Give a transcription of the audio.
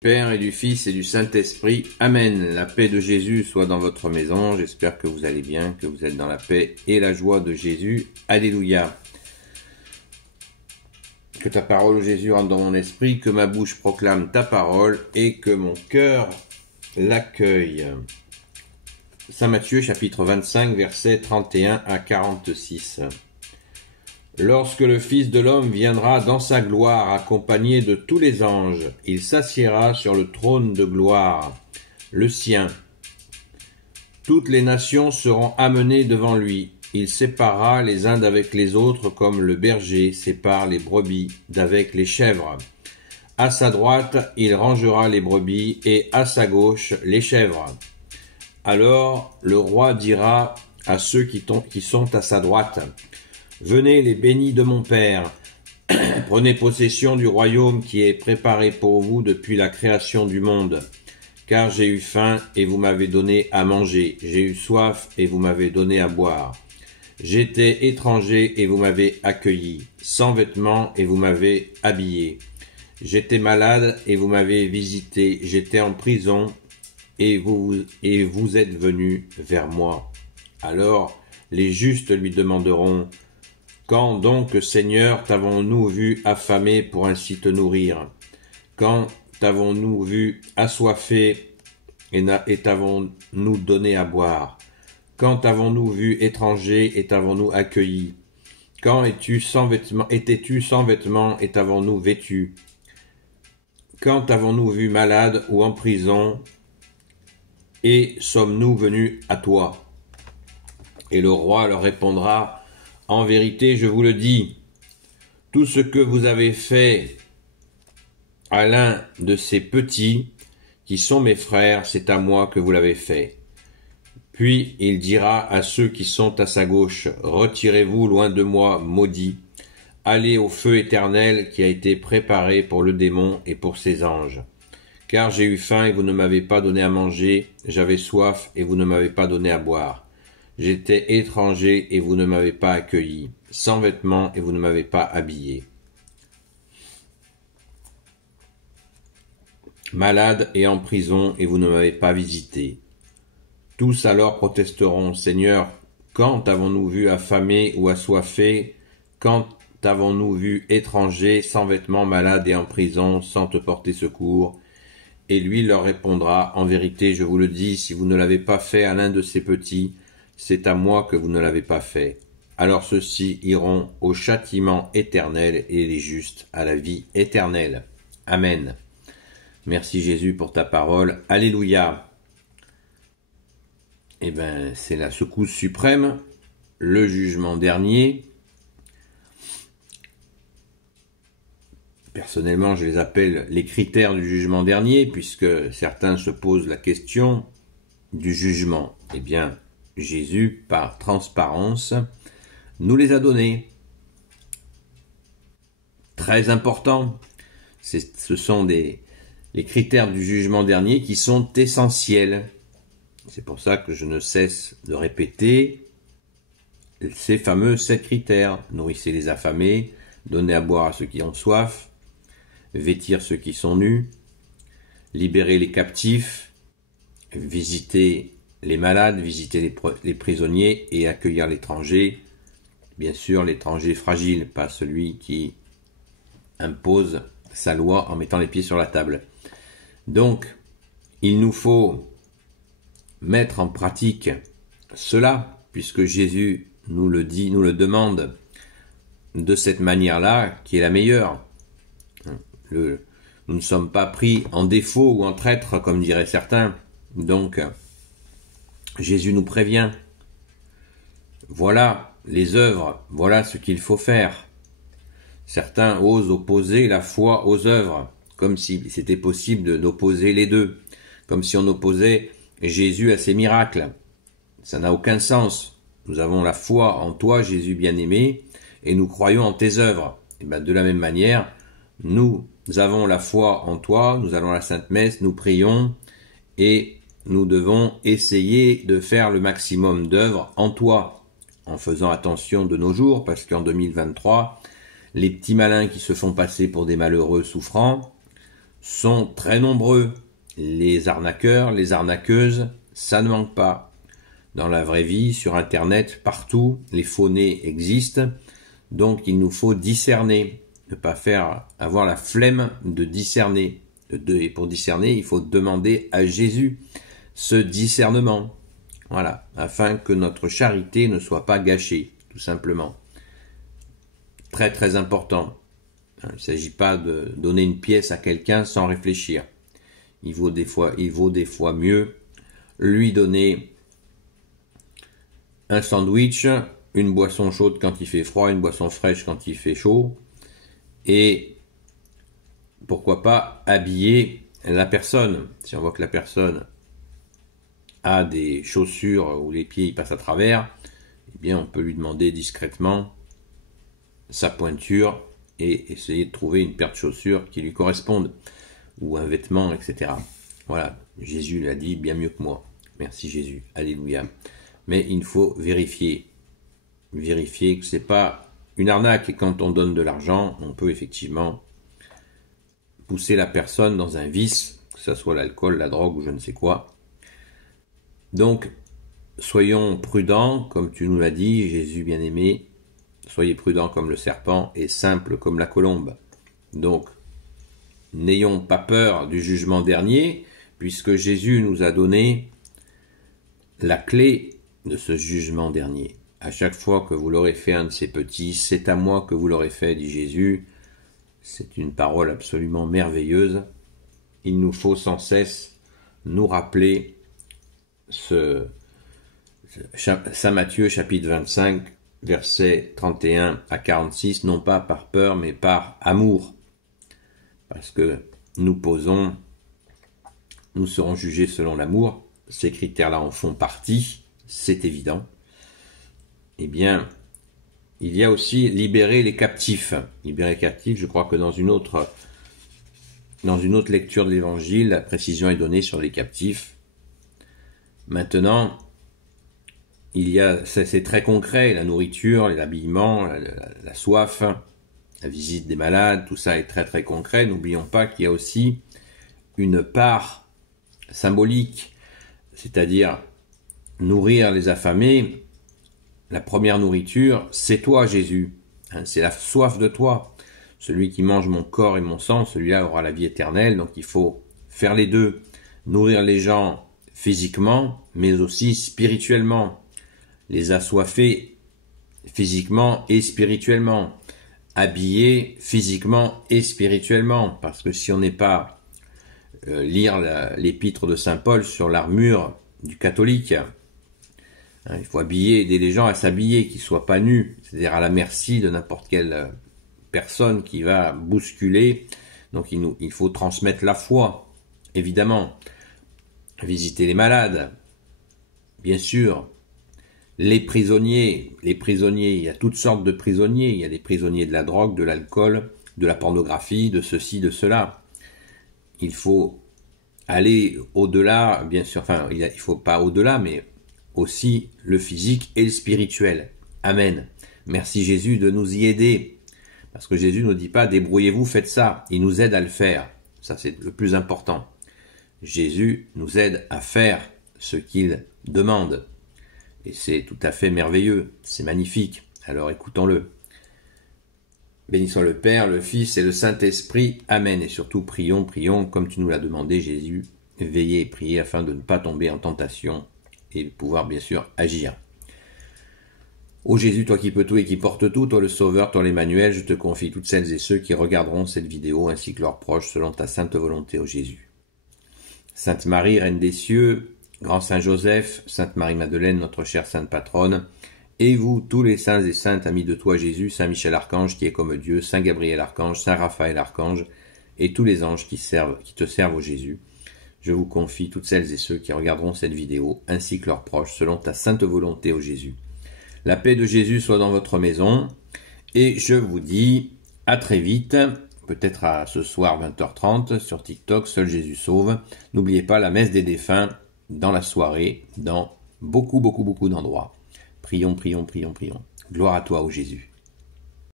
Père et du Fils et du Saint-Esprit. Amen. La paix de Jésus soit dans votre maison. J'espère que vous allez bien, que vous êtes dans la paix et la joie de Jésus. Alléluia. Que ta parole, Jésus, rentre dans mon esprit, que ma bouche proclame ta parole et que mon cœur l'accueille. Saint Matthieu, chapitre 25, versets 31 à 46. Lorsque le Fils de l'homme viendra dans sa gloire, accompagné de tous les anges, il s'assiera sur le trône de gloire, le sien. Toutes les nations seront amenées devant lui. Il séparera les uns d'avec les autres comme le berger sépare les brebis d'avec les chèvres. À sa droite, il rangera les brebis et à sa gauche les chèvres. Alors le roi dira à ceux qui sont à sa droite: Venez les bénis de mon Père, prenez possession du royaume qui est préparé pour vous depuis la création du monde. Car j'ai eu faim et vous m'avez donné à manger, j'ai eu soif et vous m'avez donné à boire. J'étais étranger et vous m'avez accueilli, sans vêtements et vous m'avez habillé. J'étais malade et vous m'avez visité, j'étais en prison et vous êtes venus vers moi. Alors les justes lui demanderont: Quand donc, Seigneur, t'avons-nous vu affamé pour ainsi te nourrir? Quand t'avons-nous vu assoiffé et t'avons-nous donné à boire? Quand t'avons-nous vu étranger et t'avons-nous accueilli? Quand étais-tu sans vêtements et t'avons-nous vêtu? Quand t'avons-nous vu malade ou en prison et sommes-nous venus à toi? Et le roi leur répondra: En vérité, je vous le dis, tout ce que vous avez fait à l'un de ces petits, qui sont mes frères, c'est à moi que vous l'avez fait. Puis il dira à ceux qui sont à sa gauche: Retirez-vous loin de moi, maudits, allez au feu éternel qui a été préparé pour le démon et pour ses anges. Car j'ai eu faim et vous ne m'avez pas donné à manger, j'avais soif et vous ne m'avez pas donné à boire. J'étais étranger et vous ne m'avez pas accueilli, sans vêtements et vous ne m'avez pas habillé. Malade et en prison et vous ne m'avez pas visité. Tous alors protesteront: Seigneur, quand avons-nous vu affamé ou assoiffé? Quand avons-nous vu étranger, sans vêtements, malade et en prison, sans te porter secours? Et lui leur répondra: En vérité, je vous le dis, si vous ne l'avez pas fait à l'un de ces petits, c'est à moi que vous ne l'avez pas fait. Alors ceux-ci iront au châtiment éternel et les justes à la vie éternelle. Amen. Merci Jésus pour ta parole. Alléluia. Eh bien, c'est la secousse suprême, le jugement dernier. Personnellement, je les appelle les critères du jugement dernier, puisque certains se posent la question du jugement. Eh bien, Jésus, par transparence, nous les a donnés. Très important. Ce sont les critères du jugement dernier qui sont essentiels. C'est pour ça que je ne cesse de répéter ces fameux 7 critères. Nourrissez les affamés, donnez à boire à ceux qui ont soif, vêtir ceux qui sont nus, libérer les captifs, visiter les malades, visiter les prisonniers et accueillir l'étranger. Bien sûr, l'étranger fragile, pas celui qui impose sa loi en mettant les pieds sur la table. Donc, il nous faut mettre en pratique cela, puisque Jésus nous le dit, nous le demande de cette manière-là, qui est la meilleure. Nous ne sommes pas pris en défaut ou en traître, comme diraient certains. Donc, Jésus nous prévient. Voilà les œuvres, voilà ce qu'il faut faire. Certains osent opposer la foi aux œuvres, comme si c'était possible d'opposer les deux, comme si on opposait Jésus à ses miracles. Ça n'a aucun sens. Nous avons la foi en toi, Jésus bien-aimé, et nous croyons en tes œuvres. Et bien, de la même manière, nous avons la foi en toi, nous allons à la Sainte Messe, nous prions, et nous devons essayer de faire le maximum d'œuvres en toi, en faisant attention de nos jours, parce qu'en 2023, les petits malins qui se font passer pour des malheureux souffrants sont très nombreux. Les arnaqueurs, les arnaqueuses, ça ne manque pas. Dans la vraie vie, sur Internet, partout, les faux nez existent. Donc il nous faut discerner, ne pas avoir la flemme de discerner. Et pour discerner, il faut demander à Jésus ce discernement. Voilà, afin que notre charité ne soit pas gâchée, tout simplement. Très très important. Il ne s'agit pas de donner une pièce à quelqu'un sans réfléchir. Il vaut des fois mieux lui donner un sandwich, une boisson chaude quand il fait froid, une boisson fraîche quand il fait chaud, et pourquoi pas habiller la personne. Si on voit que la personne a des chaussures où les pieds passent à travers, eh bien on peut lui demander discrètement sa pointure et essayer de trouver une paire de chaussures qui lui correspondent, ou un vêtement, etc. Voilà, Jésus l'a dit bien mieux que moi. Merci Jésus, alléluia. Mais il faut vérifier que c'est pas une arnaque, et quand on donne de l'argent, on peut effectivement pousser la personne dans un vice, que ce soit l'alcool, la drogue ou je ne sais quoi. Donc, soyons prudents, comme tu nous l'as dit, Jésus bien-aimé, soyez prudents comme le serpent et simples comme la colombe. Donc, n'ayons pas peur du jugement dernier, puisque Jésus nous a donné la clé de ce jugement dernier. À chaque fois que vous l'aurez fait un de ces petits, c'est à moi que vous l'aurez fait, dit Jésus. C'est une parole absolument merveilleuse. Il nous faut sans cesse nous rappeler Saint Matthieu chapitre 25, versets 31 à 46, non pas par peur, mais par amour. Parce que nous serons jugés selon l'amour. Ces critères-là en font partie, c'est évident. Eh bien, il y a aussi libérer les captifs. Libérer les captifs, je crois que dans une autre lecture de l'Évangile, la précision est donnée sur les captifs. Maintenant, c'est très concret, la nourriture, l'habillement, la soif, la visite des malades, tout ça est très très concret. N'oublions pas qu'il y a aussi une part symbolique, c'est-à-dire nourrir les affamés. La première nourriture, c'est toi Jésus, c'est la soif de toi. Celui qui mange mon corps et mon sang, celui-là aura la vie éternelle. Donc il faut faire les deux, nourrir les gens physiquement, mais aussi spirituellement, les assoiffer physiquement et spirituellement, habiller physiquement et spirituellement, parce que si on n'est pas lire l'épître de Saint Paul sur l'armure du catholique, il faut aider les gens à s'habiller, qu'ils ne soient pas nus, c'est-à-dire à la merci de n'importe quelle personne qui va bousculer. Donc il faut transmettre la foi, évidemment. Visiter les malades, bien sûr. Les prisonniers, il y a toutes sortes de prisonniers. Il y a des prisonniers de la drogue, de l'alcool, de la pornographie, de ceci, de cela. Il faut aller au-delà, bien sûr, enfin, il faut pas au-delà, mais aussi le physique et le spirituel. Amen. Merci Jésus de nous y aider. Parce que Jésus ne nous dit pas, débrouillez-vous, faites ça. Il nous aide à le faire. Ça, c'est le plus important. Jésus nous aide à faire ce qu'il demande. Et c'est tout à fait merveilleux. C'est magnifique. Alors écoutons-le. Béni soit le Père, le Fils et le Saint-Esprit. Amen. Et surtout, prions, comme tu nous l'as demandé, Jésus. Veillez et priez afin de ne pas tomber en tentation et de pouvoir bien sûr agir. Ô Jésus, toi qui peux tout et qui portes tout, toi le Sauveur, toi l'Emmanuel, je te confie toutes celles et ceux qui regarderont cette vidéo ainsi que leurs proches selon ta sainte volonté, ô Jésus. Sainte Marie, Reine des cieux, Grand Saint Joseph, Sainte Marie-Madeleine, notre chère Sainte Patronne, et vous, tous les saints et saintes amis de toi Jésus, Saint Michel Archange qui est comme Dieu, Saint Gabriel Archange, Saint Raphaël Archange, et tous les anges qui te servent au Jésus. Je vous confie toutes celles et ceux qui regarderont cette vidéo, ainsi que leurs proches, selon ta sainte volonté, ô Jésus. La paix de Jésus soit dans votre maison, et je vous dis à très vite, peut-être à ce soir 20h30 sur TikTok, Seul Jésus sauve. N'oubliez pas la messe des défunts dans la soirée, dans beaucoup d'endroits. Prions. Gloire à toi, ô Jésus.